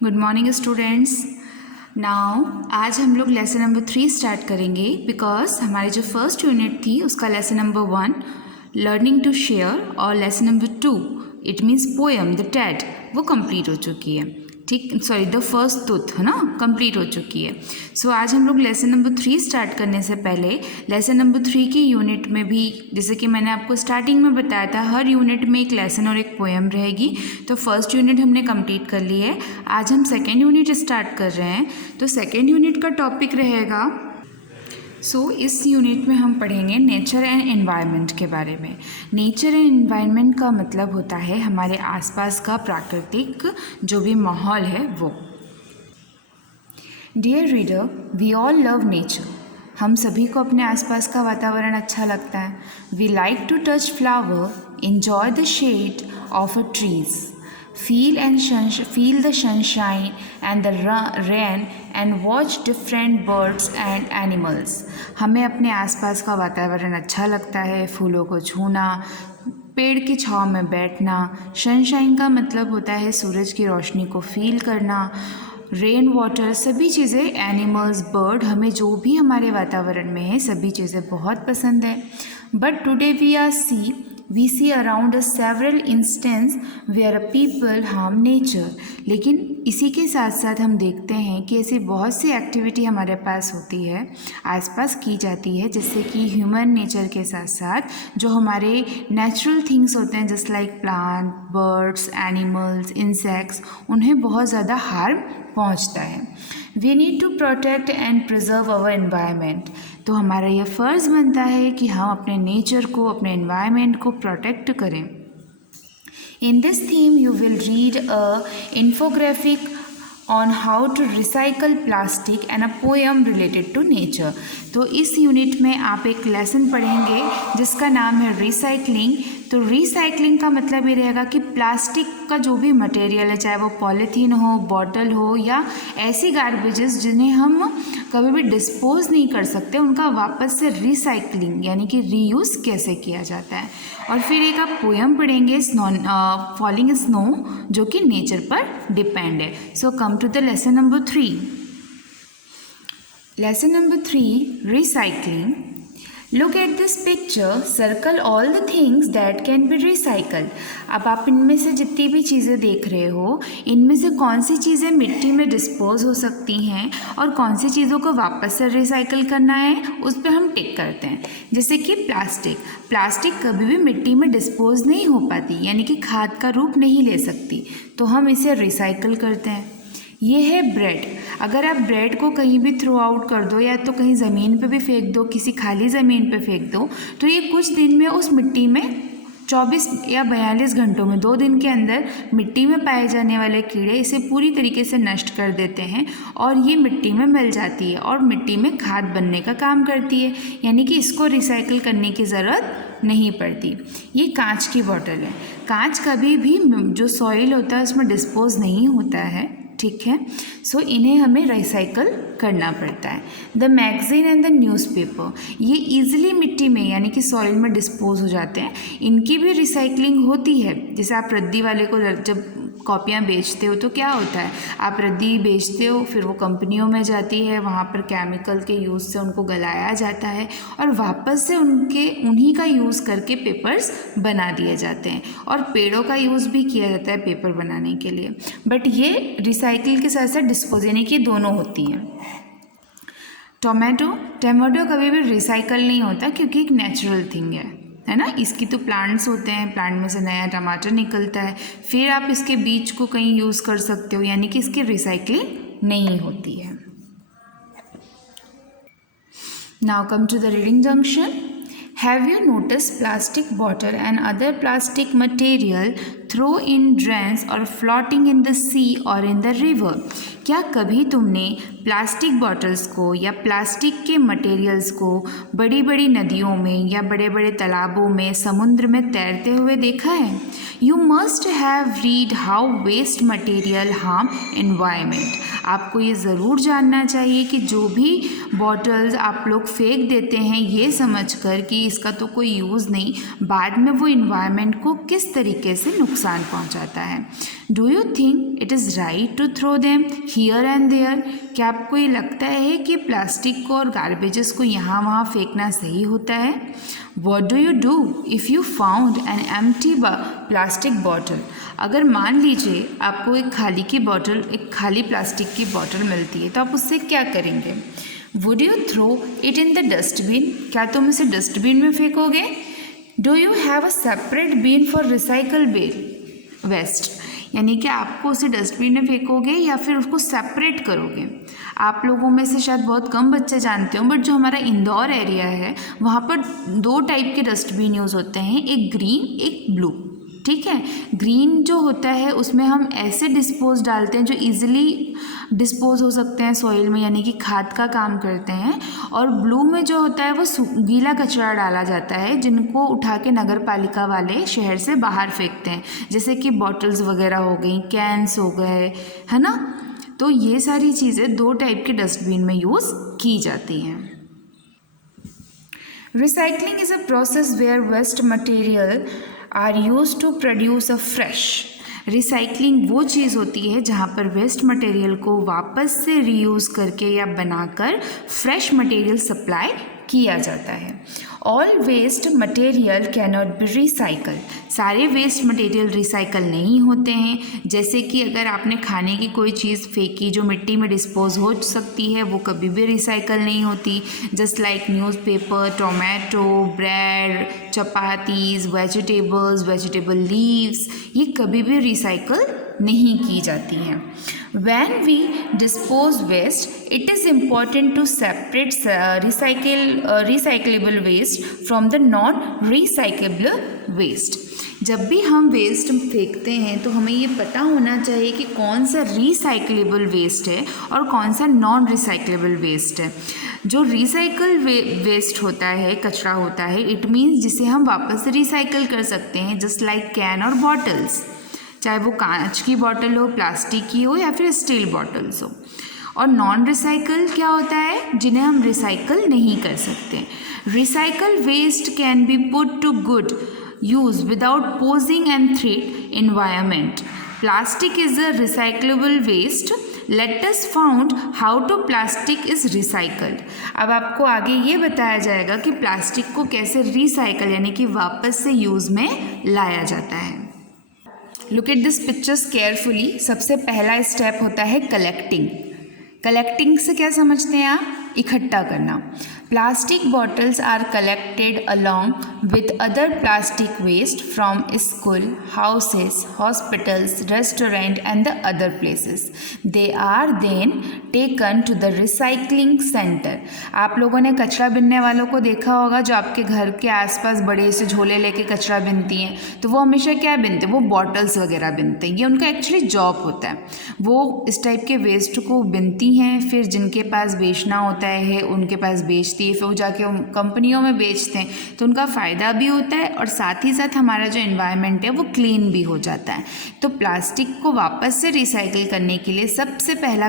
Good morning students. Now आज हम लोग लेसन नंबर 3 स्टार्ट करेंगे बिकॉज हमारी जो फर्स्ट यूनिट थी उसका lesson number 1 learning to share और lesson number 2 it means poem the टैट वो कंप्लीट हो चुकी है। ठीक, सॉरी द फर्स्ट टूथ है ना, कंप्लीट हो चुकी है। सो आज हम लोग लेसन नंबर 3 स्टार्ट करने से पहले लेसन नंबर 3 की यूनिट में भी, जैसे कि मैंने आपको स्टार्टिंग में बताया था, हर यूनिट में एक लेसन और एक पोएम रहेगी। तो फर्स्ट यूनिट हमने कंप्लीट कर ली है। आज हम सेकेंड यूनिट स्टार्ट कर रहे हैं। तो सेकेंड यूनिट का टॉपिक रहेगा, इस यूनिट में हम पढ़ेंगे नेचर एंड एनवायरनमेंट के बारे में। नेचर एंड एनवायरनमेंट का मतलब होता है हमारे आसपास का प्राकृतिक जो भी माहौल है वो। Dear reader, we all love nature. हम सभी को अपने आसपास का वातावरण अच्छा लगता है। We like to touch flower, enjoy the shade of a trees, feel the sunshine and the rain and watch different birds and animals. हमें अपने आसपास का वातावरण अच्छा लगता है, फूलों को छूना, पेड़ की छांव में बैठना। सनशाइन का मतलब होता है सूरज की रोशनी को फील करना। रेन वाटर, सभी चीज़ें, एनिमल्स, बर्ड, हमें जो भी हमारे वातावरण में है सभी चीज़ें बहुत पसंद है। But today we see around us several instances where people harm nature. लेकिन इसी के साथ साथ हम देखते हैं कि ऐसी बहुत सी एक्टिविटी हमारे पास होती है, आसपास की जाती है, जिससे कि ह्यूमन नेचर के साथ साथ जो हमारे नेचुरल थिंग्स होते हैं just like plant, birds, animals, insects, उन्हें बहुत ज़्यादा हार्म पहुंचता है। We need to protect and preserve our environment. तो हमारा यह फ़र्ज़ बनता है कि हम अपने नेचर को, अपने एनवायरनमेंट को प्रोटेक्ट करें। In this theme you will read a infographic on how to recycle plastic and a poem related to nature. तो इस यूनिट में आप एक लेसन पढ़ेंगे जिसका नाम है रिसाइकलिंग। तो रिसाइकलिंग का मतलब ये रहेगा कि प्लास्टिक का जो भी मटेरियल है, चाहे वो पॉलीथीन हो, बॉटल हो या ऐसी गार्बेजेस जिन्हें हम कभी भी डिस्पोज नहीं कर सकते, उनका वापस से रिसाइकलिंग यानी कि रीयूज़ कैसे किया जाता है। और फिर एक आप पोएम पढ़ेंगे फॉलिंग स्नो, जो कि नेचर पर डिपेंड है। So come to the lesson number 3। Lesson number 3 recycling. Look at this picture, circle all the things that can be recycled. अब आप इनमें से जितनी भी चीज़ें देख रहे हो, इनमें से कौन सी चीज़ें मिट्टी में डिस्पोज हो सकती हैं और कौन सी चीज़ों को वापस से रिसाइकल करना है, उस पर हम टिक करते हैं। जैसे कि प्लास्टिक कभी भी मिट्टी में डिस्पोज नहीं हो पाती, यानी कि खाद का रूप नहीं ले सकती, तो हम इसे रिसाइकल करते हैं। ये है ब्रेड। अगर आप ब्रेड को कहीं भी थ्रो आउट कर दो या तो कहीं ज़मीन पे भी फेंक दो, किसी खाली ज़मीन पे फेंक दो, तो ये कुछ दिन में उस मिट्टी में 24 या 42 घंटों में, 2 दिन के अंदर मिट्टी में पाए जाने वाले कीड़े इसे पूरी तरीके से नष्ट कर देते हैं और ये मिट्टी में मिल जाती है और मिट्टी में खाद बनने का काम करती है, यानी कि इसको रिसाइकिल करने की ज़रूरत नहीं पड़ती। ये कांच की बॉटल है। कांच कभी भी जो सॉइल होता है उसमें डिस्पोज नहीं होता है, ठीक है। सो इन्हें हमें रिसाइकल करना पड़ता है। The magazine and the newspaper, ये ईजिली मिट्टी में यानी कि सॉइल में डिस्पोज हो जाते हैं, इनकी भी रिसाइकलिंग होती है। जैसे आप रद्दी वाले को जब कॉपियाँ बेचते हो तो क्या होता है, आप रद्दी बेचते हो, फिर वो कंपनियों में जाती है, वहाँ पर केमिकल के यूज़ से उनको गलाया जाता है और वापस से उन्हीं का यूज़ करके पेपर्स बना दिए जाते हैं। और पेड़ों का यूज़ भी किया जाता है पेपर बनाने के लिए। बट ये रिसाइकिल के साथ साथ डिस्पोज यानी कि दोनों होती हैं। टमाटो कभी भी रिसाइकल नहीं होता क्योंकि एक नेचुरल थिंग है ना। इसकी तो प्लांट्स होते हैं, प्लांट में से नया टमाटर निकलता है, फिर आप इसके बीज को कहीं यूज़ कर सकते हो, यानी कि इसकी रिसाइकलिंग नहीं होती है। Now come to the reading junction. Have you noticed plastic bottle and other plastic material throw in drains or floating in the sea or in the river? क्या कभी तुमने प्लास्टिक बॉटल्स को या प्लास्टिक के materials को बड़ी बड़ी नदियों में या बड़े बड़े तालाबों में, समुद्र में तैरते हुए देखा है? You must have read how waste material harm environment. आपको ये ज़रूर जानना चाहिए कि जो भी बॉटल्स आप लोग फेंक देते हैं ये समझकर कि इसका तो कोई यूज़ नहीं, बाद में वो इन्वायरमेंट को किस तरीके से नुकसान पहुंचाता है। Do you think it is right to throw them here and there? क्या आपको ये लगता है कि प्लास्टिक को और गार्बेजेस को यहाँ वहाँ फेंकना सही होता है? What do you do if you found an empty plastic bottle? अगर मान लीजिए आपको एक खाली प्लास्टिक की बॉटल मिलती है तो आप उससे क्या करेंगे? Would you throw it in the dustbin? क्या तुम इसे डस्टबिन में फेंकोगे? Do you have a separate bin for recycle waste? यानी कि आपको उसे डस्टबिन में फेंकोगे या फिर उसको सेपरेट करोगे? आप लोगों में से शायद बहुत कम बच्चे जानते हो, बट जो हमारा इंदौर एरिया है वहाँ पर 2 टाइप के डस्टबिन यूज़ होते हैं, एक ग्रीन एक ब्लू। ठीक है, ग्रीन जो होता है उसमें हम ऐसे डिस्पोज डालते हैं जो इजीली डिस्पोज हो सकते हैं सॉइल में, यानी कि खाद का काम करते हैं। और ब्लू में जो होता है वो गीला कचरा डाला जाता है जिनको उठा के नगर पालिका वाले शहर से बाहर फेंकते हैं, जैसे कि बॉटल्स वगैरह हो गई, कैंस हो गए, है ना। तो ये सारी चीज़ें 2 टाइप के डस्टबिन में यूज़ की जाती हैं। Recycling is a process where waste material are used to produce a fresh. Recycling वो चीज़ होती है जहाँ पर वेस्ट मटेरियल को वापस से रीयूज़ करके या बनाकर फ्रेश मटेरियल सप्लाई किया जाता है। All waste material cannot be recycle. सारे वेस्ट मटेरियल रिसाइकल नहीं होते हैं, जैसे कि अगर आपने खाने की कोई चीज़ फेंकी जो मिट्टी में डिस्पोज हो सकती है वो कभी भी रिसाइकल नहीं होती। Just like newspaper, tomato, bread, chapatis, vegetable leaves, ये कभी भी रिसाइकल नहीं की जाती हैं। When we dispose waste, it is important to separate recyclable waste from the non-recyclable waste. जब भी हम वेस्ट फेंकते हैं तो हमें ये पता होना चाहिए कि कौन सा रिसाइक्लेबल वेस्ट है और कौन सा नॉन रिसाइक्लेबल वेस्ट है। जो रिसाइकल वेस्ट होता है, कचरा होता है, इट मीन्स जिसे हम वापस से रिसाइकल कर सकते हैं, जस्ट लाइक कैन और बॉटल्स, चाहे वो कांच की बॉटल हो, प्लास्टिक की हो या फिर स्टील बॉटल्स हो। और नॉन रिसाइकल क्या होता है? जिन्हें हम रिसाइकल नहीं कर सकते। Recycle waste can be put to good use without posing and threat environment. Plastic is a recyclable waste. Let us found how to plastic is recycled. अब आपको आगे ये बताया जाएगा कि प्लास्टिक को कैसे रिसाइकल यानी कि वापस से यूज़ में लाया जाता है। Look at this pictures carefully. सबसे पहला स्टेप होता है कलेक्टिंग। कलेक्टिंग से क्या समझते हैं आप? इकट्ठा करना। Plastic bottles are collected along with other plastic waste from school, houses, hospitals, restaurant and the other places. They are then taken to the recycling centre. आप लोगों ने कचरा बिनने वालों को देखा होगा जो आपके घर के आसपास बड़े से झोले लेके कचरा बिनती हैं, तो वो हमेशा क्या बिनते हैं? वो बॉटल्स वगैरह बिनते हैं। ये उनका एक्चुअली जॉब होता है। वो इस टाइप के वेस्ट को बिनती हैं, फिर जिनके पास बेचना होता है उनके पास बेचती है, फिर वो जाके कंपनियों में बेचते हैं, तो उनका फ़ायदा भी होता है और साथ ही साथ हमारा जो एनवायरनमेंट है वो क्लीन भी हो जाता है। तो प्लास्टिक को वापस से रिसाइकिल करने के लिए सबसे पहला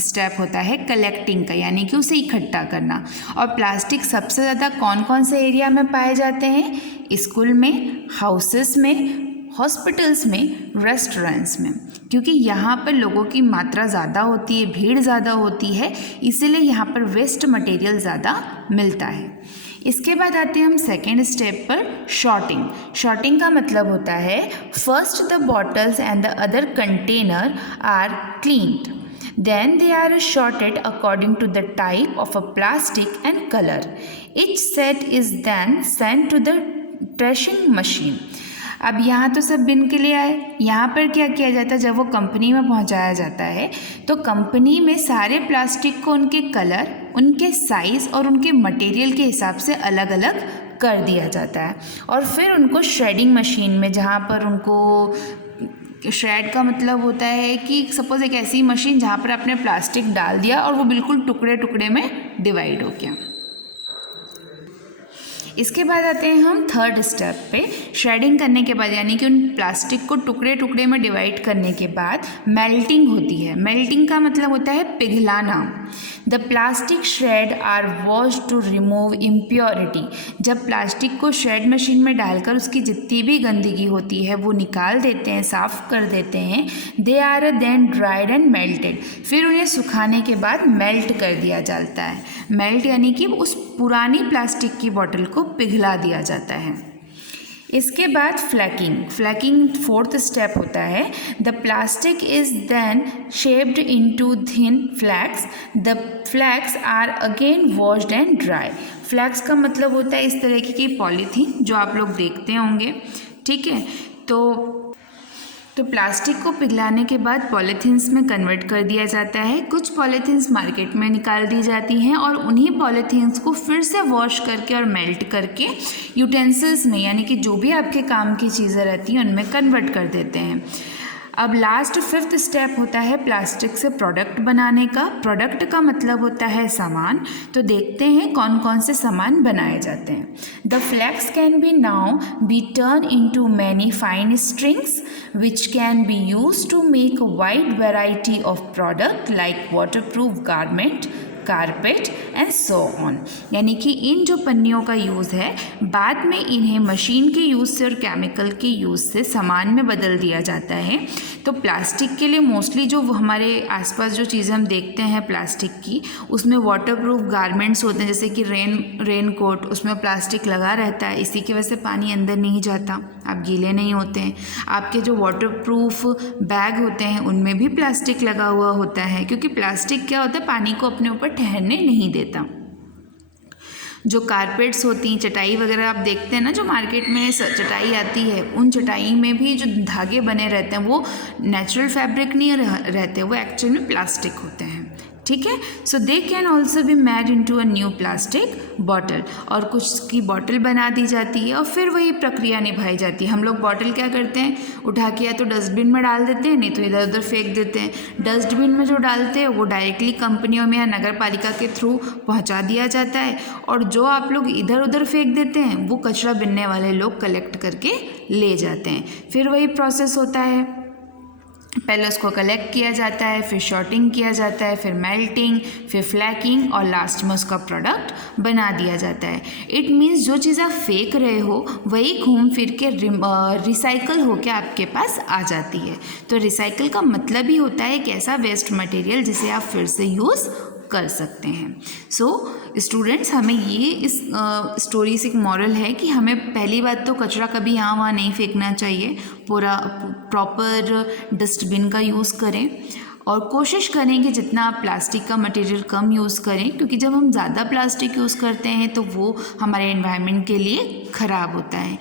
स्टेप होता है कलेक्टिंग का, यानी कि उसे इकट्ठा करना। और प्लास्टिक सबसे ज़्यादा कौन कौन से एरिया में पाए जाते हैं? स्कूल में, हाउसेस में, हॉस्पिटल्स में, रेस्टोरेंट्स में, क्योंकि यहाँ पर लोगों की मात्रा ज़्यादा होती है, भीड़ ज़्यादा होती है, इसीलिए यहाँ पर वेस्ट मटेरियल ज़्यादा मिलता है। इसके बाद आते हैं हम सेकेंड स्टेप पर, शॉर्टिंग। शॉर्टिंग का मतलब होता है first the bottles and the other container are cleaned, then they are sorted according to the type of a plastic and color. Each set is then sent to the trashing machine. अब यहाँ तो सब बिन के लिए आए, यहाँ पर क्या किया जाता है? जब वो कंपनी में पहुँचाया जाता है तो कंपनी में सारे प्लास्टिक को उनके कलर, उनके साइज़ और उनके मटेरियल के हिसाब से अलग अलग कर दिया जाता है और फिर उनको श्रेडिंग मशीन में, जहाँ पर उनको श्रेड का मतलब होता है कि सपोज़ एक ऐसी मशीन जहाँ पर आपने प्लास्टिक डाल दिया और वो बिल्कुल टुकड़े टुकड़े में डिवाइड हो गया। इसके बाद आते हैं हम थर्ड स्टेप पे। श्रेडिंग करने के बाद यानी कि उन प्लास्टिक को टुकड़े टुकड़े में डिवाइड करने के बाद मेल्टिंग होती है। मेल्टिंग का मतलब होता है पिघलाना। The plastic shred are wash to remove impurity. जब प्लास्टिक को श्रेड मशीन में डालकर उसकी जितनी भी गंदगी होती है वो निकाल देते हैं, साफ़ कर देते हैं। They are then dried and melted. फिर उन्हें सुखाने के बाद मेल्ट कर दिया जाता है। मेल्ट यानी कि उस पुरानी प्लास्टिक की बॉटल को पिघला दिया जाता है। इसके बाद फ्लैकिंग फोर्थ स्टेप होता है। The plastic is then shaped into thin flakes. The flakes are again washed and dry. Flakes का मतलब होता है इस तरह की पॉलीथीन जो आप लोग देखते होंगे, ठीक है। तो प्लास्टिक को पिघलाने के बाद पॉलीथीन्स में कन्वर्ट कर दिया जाता है। कुछ पॉलीथीन्स मार्केट में निकाल दी जाती हैं और उन्हीं पॉलीथीन्स को फिर से वॉश करके और मेल्ट करके यूटेंसिल्स में यानी कि जो भी आपके काम की चीज़ें रहती हैं उनमें कन्वर्ट कर देते हैं। अब लास्ट फिफ्थ स्टेप होता है प्लास्टिक से प्रोडक्ट बनाने का। प्रोडक्ट का मतलब होता है सामान। तो देखते हैं कौन कौन से सामान बनाए जाते हैं। The flakes can be now be turn into many fine strings which can be used to make a wide variety of product like waterproof garment, carpet and so on. यानी कि इन जो पन्नियों का यूज़ है बाद में इन्हें मशीन के यूज़ से और केमिकल के यूज़ से सामान में बदल दिया जाता है। तो प्लास्टिक के लिए मोस्टली जो हमारे आसपास जो चीज़ें हम देखते हैं प्लास्टिक की, उसमें वाटरप्रूफ गारमेंट्स होते हैं, जैसे कि रेन कोट, उसमें प्लास्टिक लगा रहता है। इसी की वजह से पानी अंदर नहीं जाता, आप गीले नहीं होते हैं। आपके जो वाटरप्रूफ बैग होते हैं उनमें भी प्लास्टिक लगा हुआ होता है, क्योंकि प्लास्टिक क्या होता है, पानी को अपने ऊपर ठहरने नहीं देता। जो कारपेट्स होती हैं, चटाई वगैरह आप देखते हैं ना, जो मार्केट में चटाई आती है, उन चटाई में भी जो धागे बने रहते हैं वो नेचुरल फैब्रिक नहीं रहते, वो एक्चुअल में प्लास्टिक होते हैं, ठीक है। So they can also be made into a new plastic bottle. और कुछ की बॉटल बना दी जाती है और फिर वही प्रक्रिया निभाई जाती है। हम लोग बॉटल क्या करते हैं, उठा के या तो डस्टबिन में डाल देते हैं, नहीं तो इधर उधर फेंक देते हैं। डस्टबिन में जो डालते हैं वो डायरेक्टली कंपनियों में या नगर पालिका के थ्रू पहुंचा दिया जाता है, और जो आप लोग इधर उधर फेंक देते हैं वो कचरा बिनने वाले लोग कलेक्ट करके ले जाते हैं। फिर वही प्रोसेस होता है, पहले उसको कलेक्ट किया जाता है, फिर शॉर्टिंग किया जाता है, फिर मेल्टिंग, फिर फ्लैकिंग और लास्ट में उसका प्रोडक्ट बना दिया जाता है। इट मीन्स जो चीज़ आप फेंक रहे हो वही घूम फिर के रिसाइकल होकर आपके पास आ जाती है। तो रिसाइकल का मतलब ही होता है एक ऐसा वेस्ट मटेरियल जिसे आप फिर से यूज़ कर सकते हैं। सो स्टूडेंट्स, हमें ये इस स्टोरी से एक मॉरल है कि हमें पहली बात तो कचरा कभी यहाँ वहाँ नहीं फेंकना चाहिए, पूरा प्रॉपर डस्टबिन का यूज़ करें और कोशिश करें कि जितना आप प्लास्टिक का मटेरियल कम यूज़ करें, क्योंकि जब हम ज़्यादा प्लास्टिक यूज़ करते हैं तो वो हमारे एनवायरनमेंट के लिए ख़राब होता है।